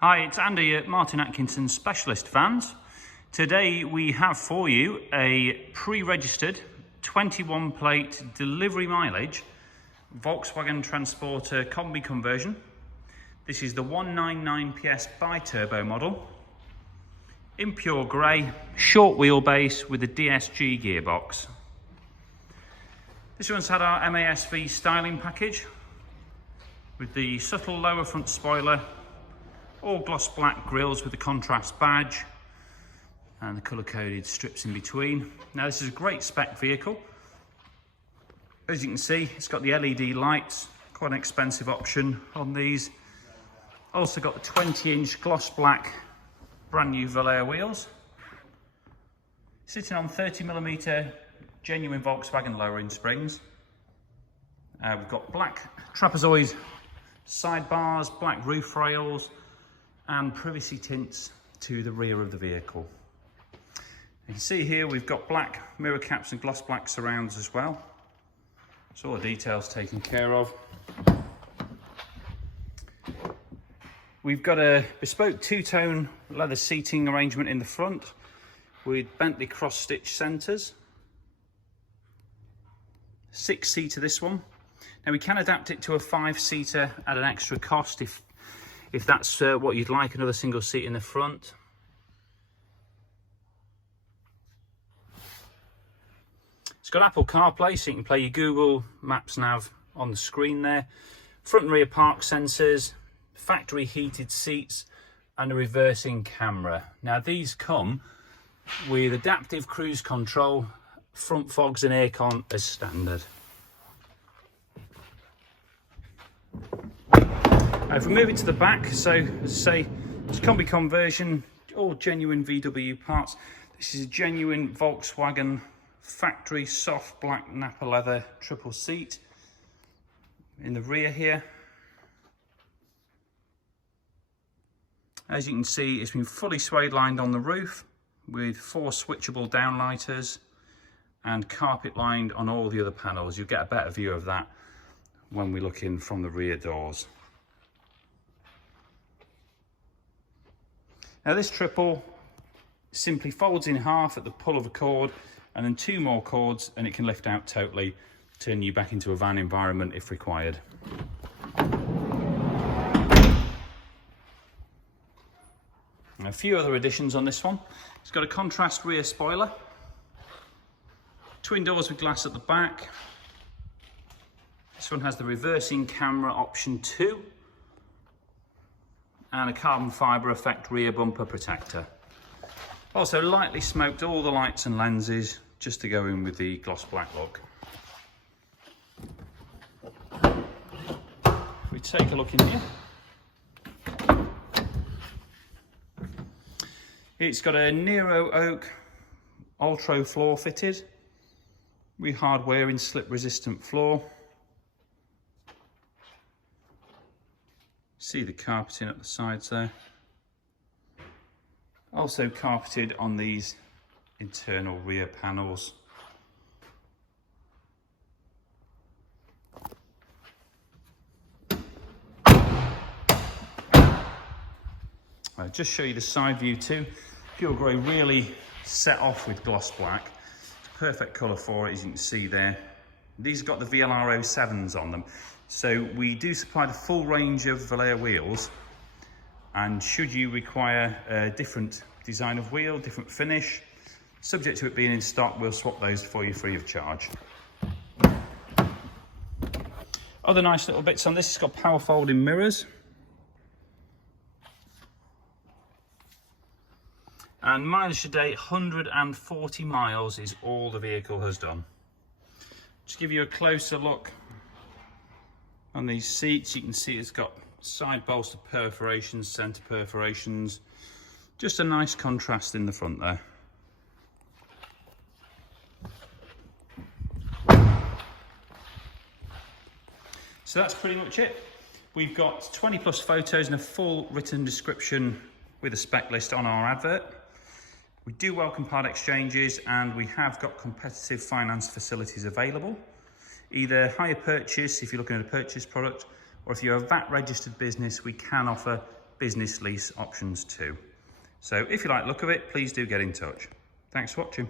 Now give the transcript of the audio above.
Hi, it's Andy at Martin Atkinson Specialist Vans. Today we have for you a pre-registered 21 plate delivery mileage Volkswagen Transporter Kombi conversion. This is the 199 PS bi-turbo model in pure grey, short wheelbase with a DSG gearbox. This one's had our MASV styling package with the subtle lower front spoiler, all gloss black grills with the contrast badge and the colour coded strips in between. Now this is a great spec vehicle. As you can see, it's got the LED lights, quite an expensive option on these. Also got the 20-inch gloss black brand new velour wheels. Sitting on 30mm genuine Volkswagen lowering springs. We've got black trapezoid sidebars, black roof rails and privacy tints to the rear of the vehicle. You can see here we've got black mirror caps and gloss black surrounds as well. So all the details taken care of. We've got a bespoke two-tone leather seating arrangement in the front with Bentley cross-stitch centres. 6-seater this one. Now we can adapt it to a 5-seater at an extra cost if that's what you'd like, another single seat in the front. It's got Apple Carplay, so you can play your Google Maps nav on the screen there. Front and rear park sensors, factory heated seats and a reversing camera. Now these come with adaptive cruise control, front fogs and aircon as standard. If we move it to the back, so as I say, it's Kombi conversion, all genuine VW parts. This is a genuine Volkswagen factory soft black Napa leather triple seat in the rear here. As you can see, it's been fully suede lined on the roof with 4 switchable downlighters and carpet lined on all the other panels. You'll get a better view of that when we look in from the rear doors. Now this triple simply folds in half at the pull of a cord and then 2 more cords and it can lift out totally, turn you back into a van environment if required. A few other additions on this one. It's got a contrast rear spoiler, twin doors with glass at the back. This one has the reversing camera option 2 and a carbon fibre effect rear bumper protector. Also lightly smoked all the lights and lenses just to go in with the gloss black look. If we take a look in here, it's got a Nero Oak Altro floor fitted with hard wearing slip resistant floor. See the carpeting at the sides there. Also carpeted on these internal rear panels. I'll just show you the side view too. Pure grey, really set off with gloss black. It's a perfect colour for it, as you can see there. These have got the VLR 07s on them. So we do supply the full range of velour wheels, and should you require a different design of wheel, different finish, subject to it being in stock, we'll swap those for you free of charge. Other nice little bits on this, it's got power folding mirrors. And mileage to date, 140 miles is all the vehicle has done. Just give you a closer look on these seats. You can see it's got side bolster perforations, centre perforations. Just a nice contrast in the front there. So that's pretty much it. We've got 20 plus photos and a full written description with a spec list on our advert. We do welcome part exchanges and we have got competitive finance facilities available. Either hire purchase if you're looking at a purchase product, or if you're a VAT registered business, we can offer business lease options too. So if you like the look of it, please do get in touch. Thanks for watching.